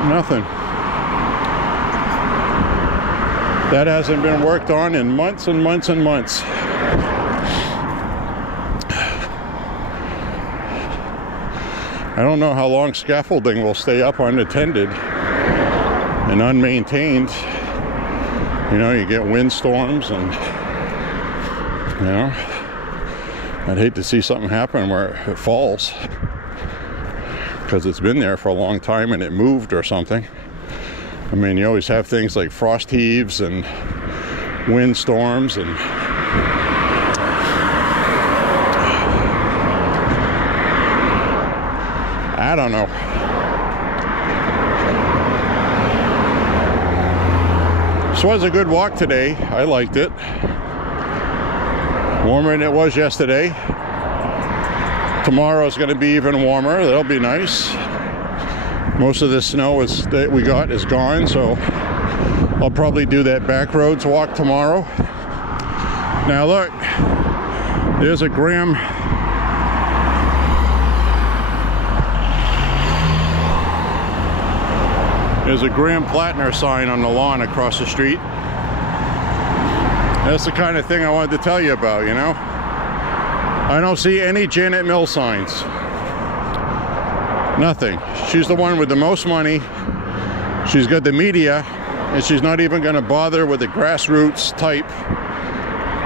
Nothing. That hasn't been worked on in months and months and months. I don't know how long scaffolding will stay up unattended and unmaintained. You know, you get windstorms and, you know, I'd hate to see something happen where it falls, because it's been there for a long time and it moved or something. I mean, you always have things like frost heaves and windstorms and I don't know. This was a good walk today. I liked it. Warmer than it was yesterday. Tomorrow is going to be even warmer. That'll be nice. Most of the snow that we got is gone, so I'll probably do that back roads walk tomorrow. Now look, There's a Graham. There's a Graham Plattner sign on the lawn across the street. That's the kind of thing I wanted to tell you about, you know? I don't see any Janet Mills signs. Nothing. She's the one with the most money. She's got the media, and she's not even going to bother with the grassroots type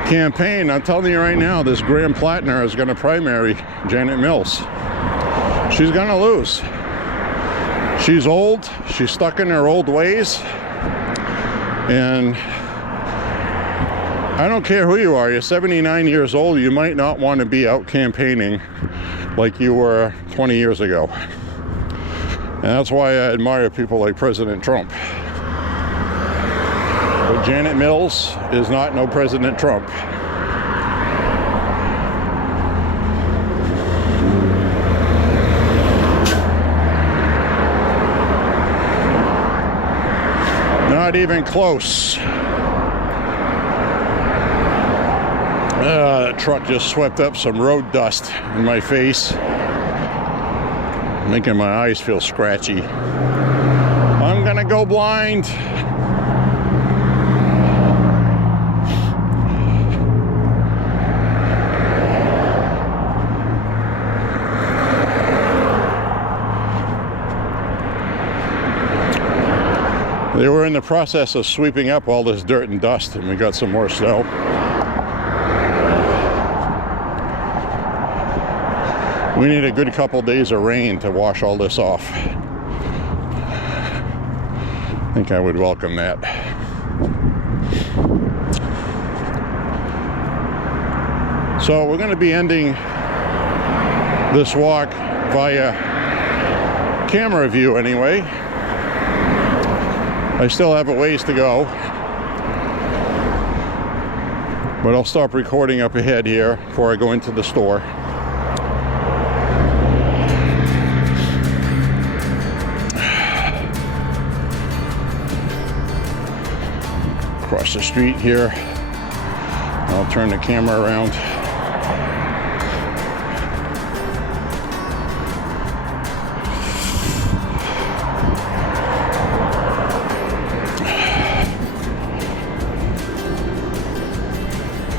campaign. I'm telling you right now, this Graham Plattner is going to primary Janet Mills. She's going to lose. She's old. She's stuck in her old ways. And I don't care who you are. You're 79 years old. You might not want to be out campaigning like you were 20 years ago. And that's why I admire people like President Trump. But Janet Mills is not no President Trump. Not even close. That truck just swept up some road dust in my face, making my eyes feel scratchy. I'm gonna go blind. They were in the process of sweeping up all this dirt and dust, and we got some more snow. We need a good couple days of rain to wash all this off. I think I would welcome that. So we're going to be ending this walk via camera view anyway. I still have a ways to go, but I'll stop recording up ahead here before I go into the store. Across the street here, I'll turn the camera around.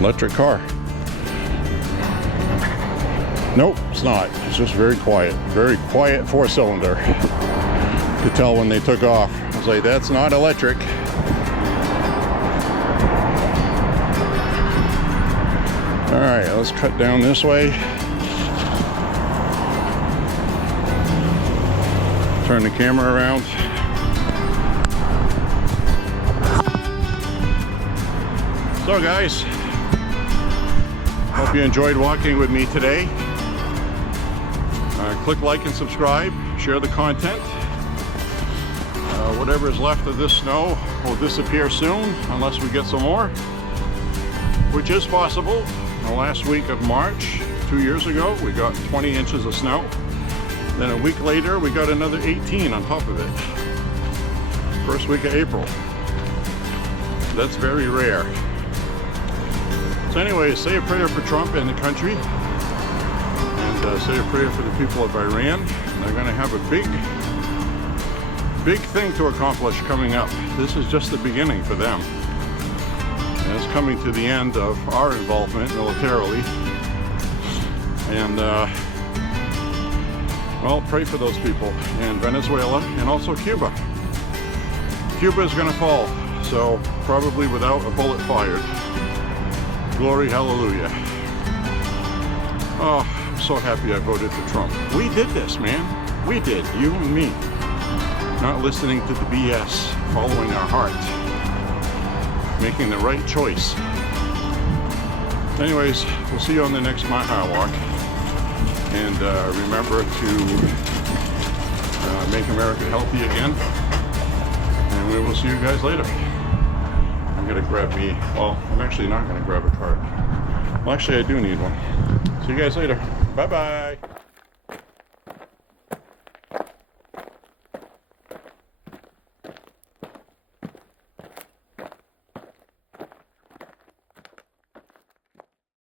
Electric car. Nope, it's not. It's just very quiet four-cylinder. You could tell when they took off. I was like, that's not electric. All right, let's cut down this way. Turn the camera around. So guys, hope you enjoyed walking with me today. Click like and subscribe, share the content. Whatever is left of this snow will disappear soon unless we get some more, which is possible. The last week of March, 2 years ago, we got 20 inches of snow. Then a week later, we got another 18 on top of it. First week of April. That's very rare. So anyway, say a prayer for Trump and the country, and say a prayer for the people of Iran. They're going to have a big thing to accomplish coming up. This is just the beginning for them. And it's coming to the end of our involvement militarily. And well, pray for those people in Venezuela and also Cuba. Cuba is going to fall, so probably without a bullet fired. Glory, hallelujah. Oh, I'm so happy I voted for Trump. We did this, man. We did, you and me. Not listening to the BS, following our heart, making the right choice. Anyways, we'll see you on the next MAHA walk. And remember to make America healthy again. And we will see you guys later. I'm gonna grab me, well, I'm actually not gonna grab a card. Well, actually I do need one. See you guys later. Bye-bye.